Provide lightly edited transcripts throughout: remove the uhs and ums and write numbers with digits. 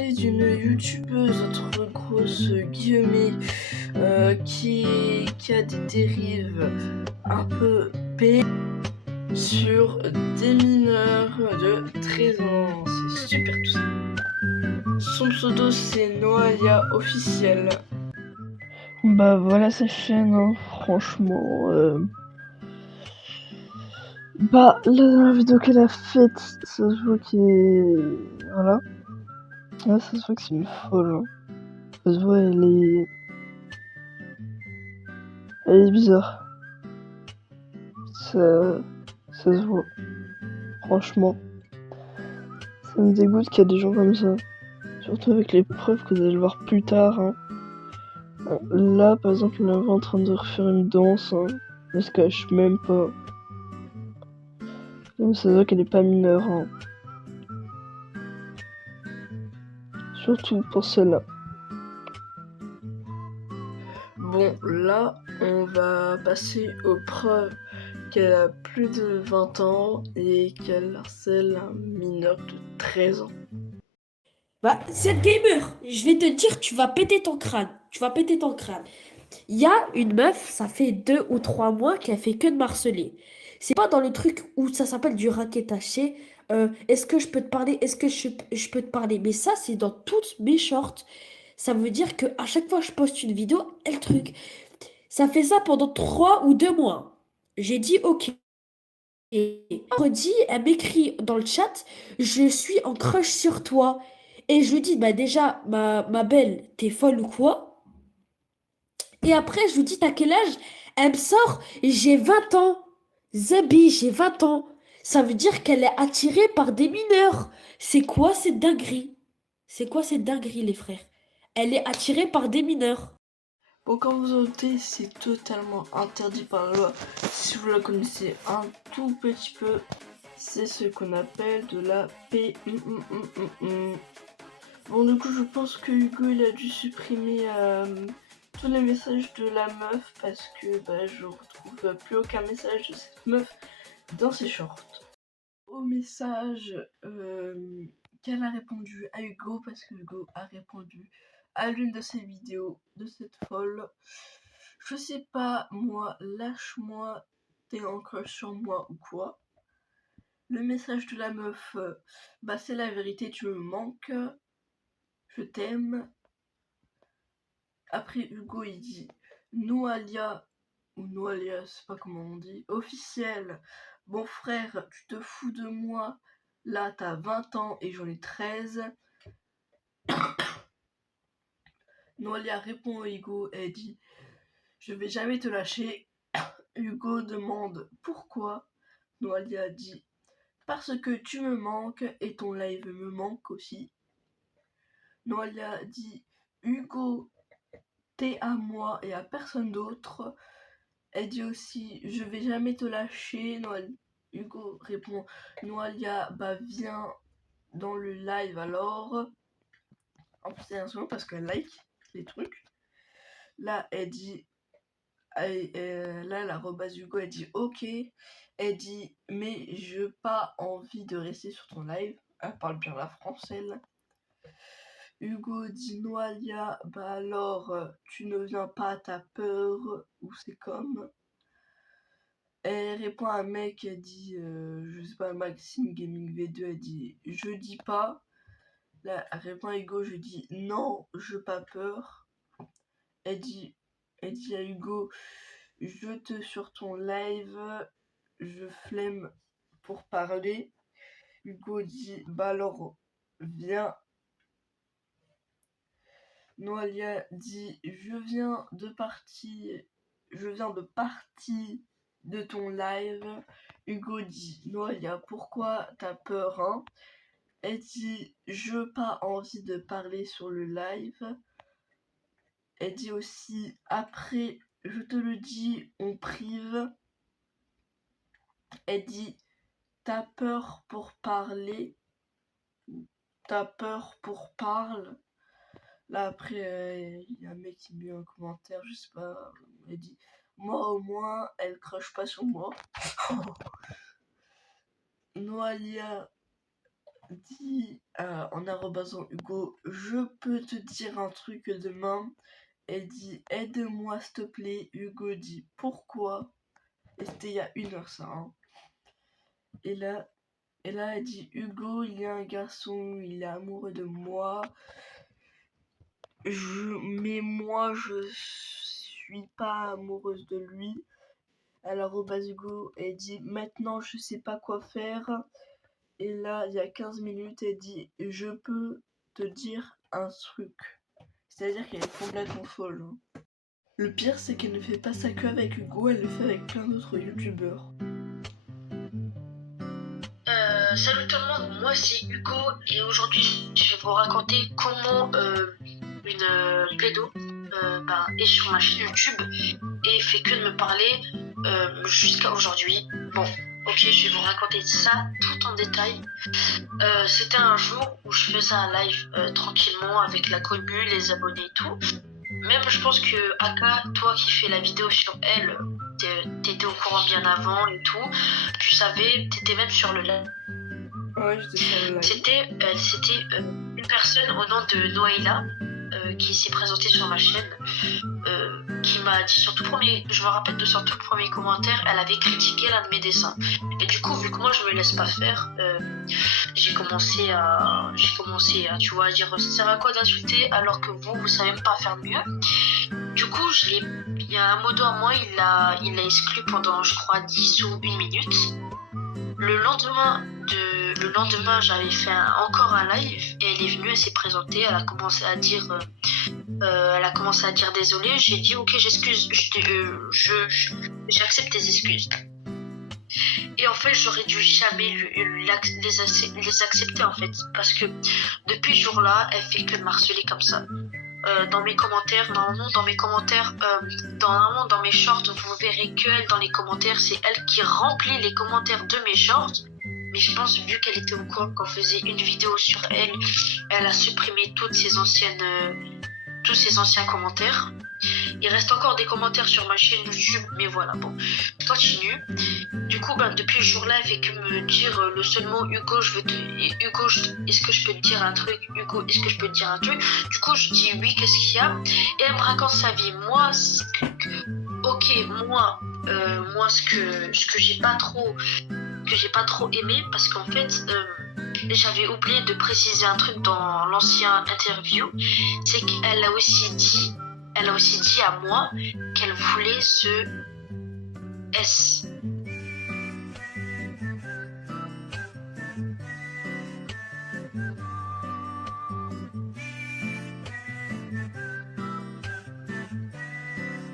parler d'une youtubeuse, entre grosses guillemets, qui a des dérives un peu p sur des mineurs de 13 ans. C'est super tout ça. Son pseudo c'est Noalia officiel. Bah voilà sa chaîne, hein, franchement. Bah la dernière vidéo qu'elle a faite, ça se voit qu'elle est... Voilà. Ouais, ça se voit que c'est une folle. Hein. Ça se voit, elle est bizarre. Ça se voit. Franchement. Ça me dégoûte qu'il y a des gens comme ça. Surtout avec les preuves que vous allez voir plus tard. Hein. Là, par exemple, on est en train de refaire une danse. Hein. Elle se cache même pas. Donc ça se voit qu'elle est pas mineure. Hein. Surtout pour celle-là. Bon, là, on va passer aux preuves qu'elle a plus de 20 ans et qu'elle harcèle un mineur de 13 ans. Bah, cette gamer, je vais te dire, tu vas péter ton crâne. Tu vas péter ton crâne. Il y a une meuf, ça fait 2 ou 3 mois qu'elle fait que de marceler. C'est pas dans le truc où ça s'appelle du raquetaché. Est-ce que je peux te parler? Est-ce que je peux te parler? Mais ça, c'est dans toutes mes shorts. Ça veut dire que à chaque fois que je poste une vidéo, elle truc. Ça fait ça pendant 3 ou 2 mois. J'ai dit ok. Et vendredi, elle m'écrit dans le chat, je suis en crush sur toi. Et je lui dis, bah déjà, ma belle, t'es folle ou quoi? Et après, je lui dis, t'as quel âge? Elle me sort, j'ai 20 ans. Zabi, j'ai 20 ans. Ça veut dire qu'elle est attirée par des mineurs. C'est quoi cette dinguerie? C'est quoi cette dinguerie, les frères? Elle est attirée par des mineurs. Bon, comme vous notez, c'est totalement interdit par la loi. Si vous la connaissez un tout petit peu, c'est ce qu'on appelle de la P. Bon, du coup, je pense que Hugo il a dû supprimer tous les messages de la meuf parce que je retrouve plus aucun message de cette meuf dans ses shorts. Au message qu'elle a répondu à Hugo parce que Hugo a répondu à l'une de ses vidéos de cette folle. Je sais pas, moi, lâche-moi, t'es en crush sur moi ou quoi. Le message de la meuf, c'est la vérité, tu me manques, je t'aime. Après Hugo il dit Noalia, ou Noalia, je sais pas comment on dit, officiel, bon frère, tu te fous de moi, là t'as 20 ans et j'en ai 13. Noalia répond à Hugo, elle dit je vais jamais te lâcher. Hugo demande pourquoi. Noalia dit parce que tu me manques et ton live me manque aussi. Noalia dit Hugo, t'es à moi et à personne d'autre. Elle dit aussi je vais jamais te lâcher. Hugo répond Noalia, viens dans le live alors. En plus c'est un second parce qu'elle like les trucs. Là elle dit là la rebase Hugo elle dit ok. Elle dit mais je pas envie de rester sur ton live. Elle parle bien la française. Hugo dit Noalia, alors tu ne viens pas, t'as peur ou c'est comme. Elle répond à un mec, elle dit, je sais pas, Maxime Gaming V2, elle dit je dis pas. Là, elle répond à Hugo, je dis non, je pas peur. Elle dit à Hugo, je te sur ton live, je flemme pour parler. Hugo dit alors viens. Noalia dit je viens de partir de ton live. Hugo dit Noalia pourquoi t'as peur hein? Elle dit je pas envie de parler sur le live. Elle dit aussi après je te le dis on prive. Elle dit t'as peur pour parler, t'as peur pour parle. Là après il y a un mec qui met un commentaire, je sais pas, elle dit moi au moins elle crache pas sur moi. Noalia dit en arrobasant Hugo, je peux te dire un truc demain. Elle dit, aide-moi s'il te plaît. Hugo dit, pourquoi? Et c'était il y a 1 heure ça. Hein. Et là, elle dit, Hugo, il y a un garçon, il est amoureux de moi. Mais moi, je suis pas amoureuse de lui. Alors, Hugo, elle dit, maintenant, je sais pas quoi faire. Et là, il y a 15 minutes, elle dit, je peux te dire un truc. C'est-à-dire qu'elle est complètement folle. Hein. Le pire, c'est qu'elle ne fait pas ça que avec Hugo, elle le fait avec plein d'autres youtubeurs. Salut tout le monde, moi c'est Hugo et aujourd'hui je vais vous raconter comment une pédo est sur ma chaîne YouTube et fait que de me parler jusqu'à aujourd'hui. Bon, ok, je vais vous raconter ça tout en détail. C'était un jour où je faisais un live tranquillement avec la commu, les abonnés et tout. Même je pense que Aka, toi qui fais la vidéo sur elle, t'étais au courant bien avant et tout. Tu savais, t'étais même sur le live. Ouais, j'étais sur le live. C'était une personne au nom de Noaila qui s'est présentée sur ma chaîne, qui m'a dit je me rappelle de son tout premier commentaire, elle avait critiqué l'un de mes dessins. Et du coup, vu que moi je me laisse pas faire, j'ai commencé à tu vois, dire ça sert à quoi d'insulter alors que vous savez même pas faire mieux. Du coup, il y a un modo à moi, il l'a exclu pendant je crois 10 ou 1 minute. Le lendemain, j'avais fait encore un live et elle est venue, elle s'est présentée, elle a commencé à dire désolé. J'ai dit ok, j'excuse, j'accepte tes excuses. Et en fait, j'aurais dû jamais les accepter en fait, parce que depuis ce jour-là, elle fait que de me harceler comme ça. Dans mes commentaires, normalement dans mes shorts, vous verrez qu'elle dans les commentaires, c'est elle qui remplit les commentaires de mes shorts. Mais je pense, vu qu'elle était au courant qu'on faisait une vidéo sur elle, elle a supprimé tous ses anciens commentaires. Il reste encore des commentaires sur ma chaîne YouTube, mais voilà, bon, je continue. Du coup, depuis ce jour-là, elle fait que me dire le seul mot Hugo, est-ce que je peux te dire un truc? Hugo, est-ce que je peux te dire un truc? Du coup, je dis oui, qu'est-ce qu'il y a? Et elle me raconte sa vie. Moi, ce que j'ai pas trop aimé, parce qu'en fait, j'avais oublié de préciser un truc dans l'ancien interview, c'est qu'elle a aussi dit à moi qu'elle voulait ce S.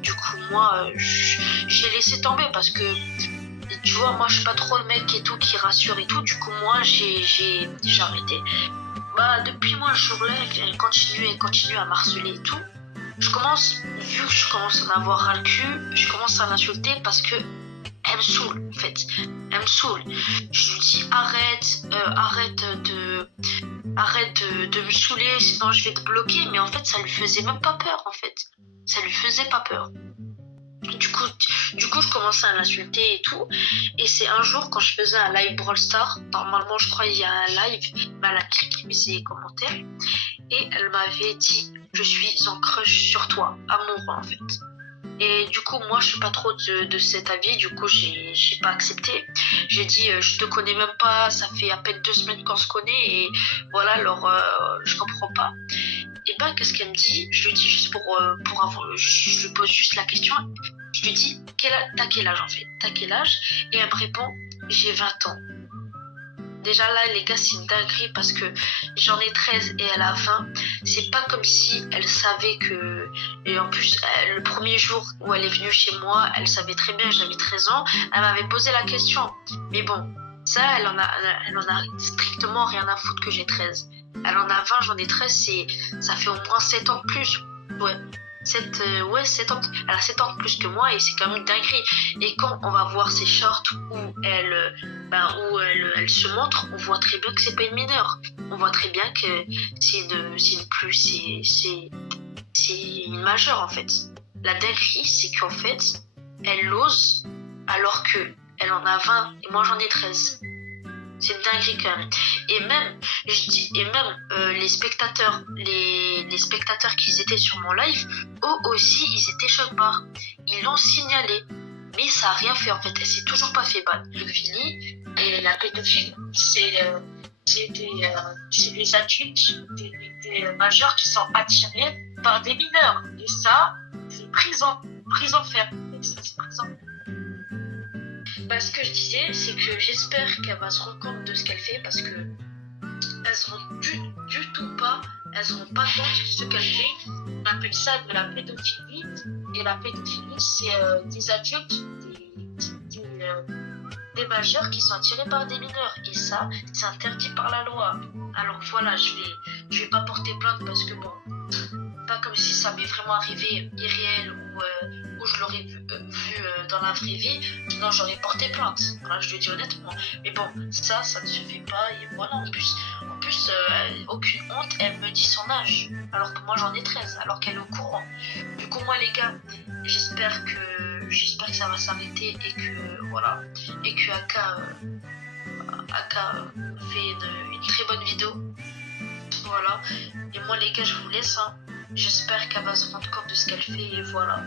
Du coup, moi, j'ai laissé tomber parce que, tu vois, moi, je suis pas trop le mec et tout qui rassure et tout. Du coup, moi, j'ai arrêté. Depuis moi, ce jour-là, elle continue à m'harceler et tout. Vu que je commence à en avoir ras le cul, je commence à l'insulter parce que elle me saoule, en fait. Elle me saoule. Je lui dis arrête de me saouler, sinon je vais te bloquer. Mais en fait, ça lui faisait même pas peur, en fait. Ça lui faisait pas peur. Du coup, je commençais à l'insulter et tout. Et c'est un jour, quand je faisais un live Brawl Stars, normalement, je crois qu'il y a un live, mais elle a cliqué ses commentaires. Et elle m'avait dit, je suis en crush sur toi, amoureux en fait. Et du coup, moi, je suis pas trop de cet avis. Du coup, j'ai pas accepté. J'ai dit, je te connais même pas. Ça fait à peine 2 semaines qu'on se connaît. Et voilà, alors, je comprends pas. Et qu'est-ce qu'elle me dit? Je lui dis juste je lui pose juste la question. Je lui dis, t'as quel âge en fait? T'as quel âge? Et elle me répond, j'ai 20 ans. Déjà là, les gars, c'est une dinguerie parce que j'en ai 13 et elle a 20. C'est pas comme si elle savait que... Et en plus, le premier jour où elle est venue chez moi, elle savait très bien que j'avais 13 ans. Elle m'avait posé la question. Mais bon, ça, elle en a strictement rien à foutre que j'ai 13. Elle en a 20, j'en ai 13, ça fait au moins 7 ans de plus. Ouais. 7 ans. Elle a 7 ans de plus que moi et c'est quand même une dinguerie. Et quand on va voir ses shorts où elle se montre, on voit très bien que c'est pas une mineure. On voit très bien que c'est une majeure en fait. La dinguerie, c'est qu'en fait, elle ose alors que elle en a 20 et moi j'en ai 13. C'est une dinguerie quand même. Et même, les spectateurs, les spectateurs qui étaient sur mon live, eux aussi, ils étaient choc barre. Ils l'ont signalé. Mais ça a rien fait en fait. Elle s'est toujours pas fait ban. Pédophilie et la pédophilie, c'est des adultes, des majeurs qui sont attirés par des mineurs. Et ça, c'est prison ferme. C'est prison. Bah, ce que je disais, c'est que j'espère qu'elle va se rendre compte de ce qu'elle fait parce que elle se rend du tout pas, elle se rend pas compte de ce qu'elle fait. On appelle ça de la pédophilie. Et la pédophilie, c'est des adultes, des majeurs qui sont attirés par des mineurs. Et ça, c'est interdit par la loi. Alors voilà, je vais pas porter plainte parce que bon, pas comme si ça m'est vraiment arrivé irréel ou je l'aurais vu dans la vraie vie. Non, j'aurais porté plainte. Voilà, je le dis honnêtement. Mais bon, ça ne se fait pas. Et voilà, en plus, aucune honte, elle me dit son âge. Alors que moi j'en ai 13, alors qu'elle est au courant. Du coup, moi les gars, j'espère que ça va s'arrêter et que voilà. Et que Aka fait une très bonne vidéo. Voilà. Et moi les gars, je vous laisse. Hein. J'espère qu'elle va se rendre compte de ce qu'elle fait et voilà.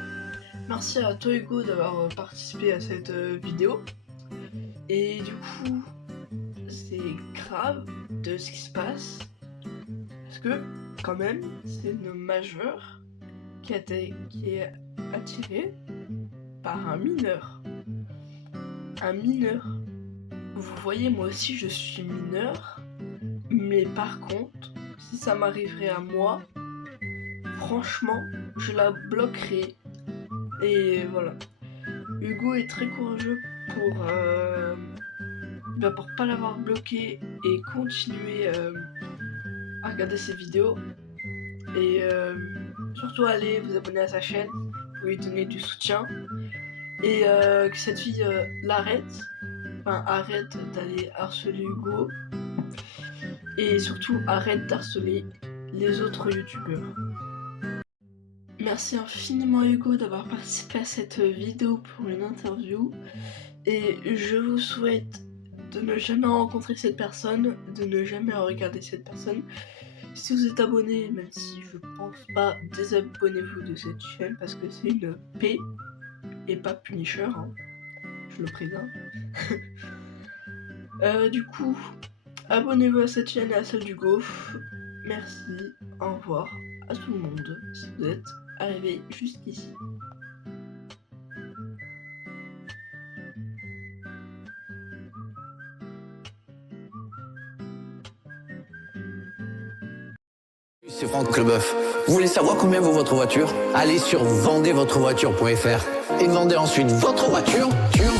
Merci à toi Hugo d'avoir participé à cette vidéo. Et du coup, c'est grave de ce qui se passe. Parce que, quand même, c'est une majeure qui est attirée par un mineur. Un mineur. Vous voyez, moi aussi je suis mineur. Mais par contre, si ça m'arriverait à moi, franchement, je la bloquerais. Et voilà. Hugo est très courageux pour pas l'avoir bloqué et continuer à regarder ses vidéos. Et surtout allez vous abonner à sa chaîne pour lui donner du soutien. Et que cette fille l'arrête. Enfin, arrête d'aller harceler Hugo. Et surtout arrête d'harceler les autres youtubeurs. Merci infiniment Hugo d'avoir participé à cette vidéo pour une interview et je vous souhaite de ne jamais rencontrer cette personne, de ne jamais regarder cette personne. Si vous êtes abonné, même si je pense pas, désabonnez-vous de cette chaîne parce que c'est une paix et pas Punisher, hein. Je le présente. Du coup, abonnez-vous à cette chaîne et à celle d'Hugo. Merci, au revoir à tout le monde si vous êtes arrivé jusqu'ici. C'est Franck Leboeuf. Vous voulez savoir combien vaut votre voiture? Allez sur vendezvotrevoiture.fr et vendez ensuite votre voiture sur